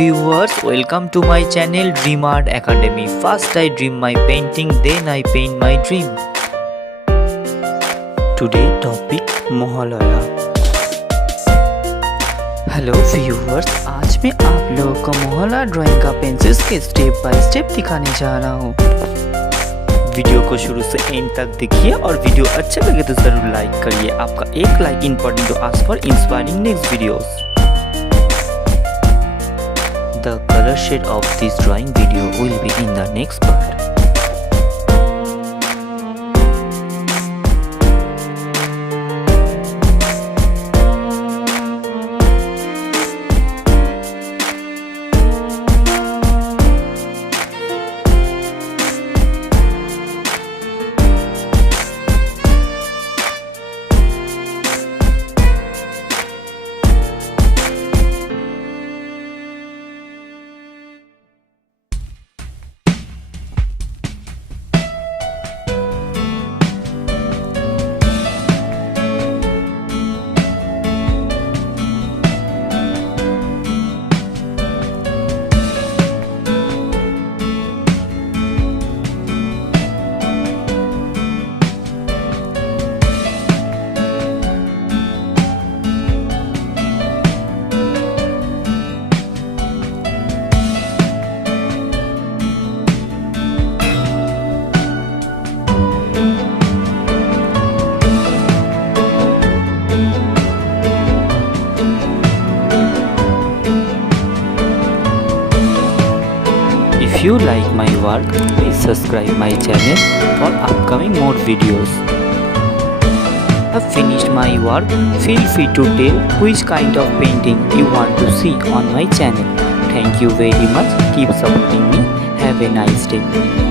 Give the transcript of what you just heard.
viewers, welcome to my channel Dream Art Academy. First I dream my painting, then I paint my dream. Today topic Mahalaya. Hello viewers, आज मैं आप लोगों को Mahalaya drawing का pencil sketch step by step दिखाने जा रहा हूँ। वीडियो को शुरू से एंड तक देखिए और वीडियो अच्छा लगे तो जरूर लाइक करिए। आपका एक like important to ask for inspiring next videos. The color shade of this drawing video will be in the next part. If you like my work, please subscribe my channel for upcoming more videos. I've finished my work. Feel free to tell which kind of painting you want to see on my channel. Thank you very much. Keep supporting me. Have a nice day.